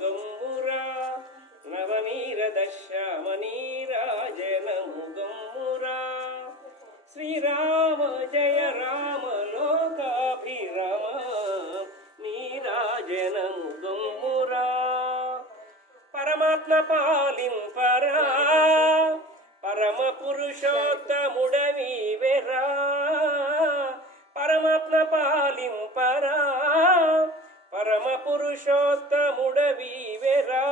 గమ్మురా నవనీరద శ్యామ నీరాజనము గమ్మురా శ్రీరామ జయ రామ లోకాభిరామ నీరాజనము గమ్మురా పరమాత్మ పాలింపరా పరమ పురుషోత్తముడవీవెరా పరమాత్మ పాలింపరా పరమ పురుషోత్తముడవీవెరా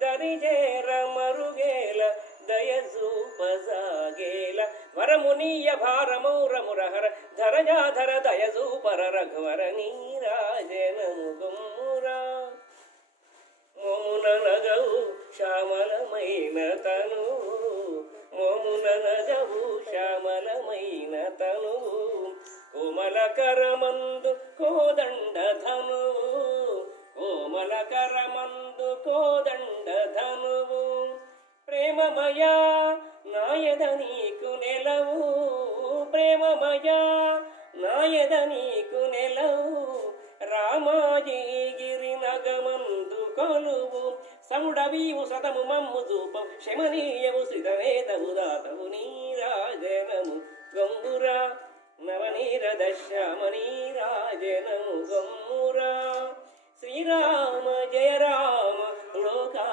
దరిజేర మరుగేల దయజూపసాగేల వరమునీయ భారమౌరమురహర ధరజాధర దయజూపర రఘువర నీరాజనము గమ్మురా మోమున నగవు శ్యామలమైన తను మోమున నగవు శ్యామలమైన తను కోమలకరమందు కోదండ ధనువు కోమలకరమందు కోదండ ధనువు ప్రేమమయా నాయద నీకు నెలవు ప్రేమమయా నాయద నీకు నెలవు రామాజీగిరి నగమందు కొలువు సముడవీవు సతము మమ్ము చూపం శమనీయవు సిధవేదము దాతవు నీరాజనము గంగురా నవనీరద శ్యామ నీరాజనము గమ్మురా శ్రీరామ జయ రామ లోకా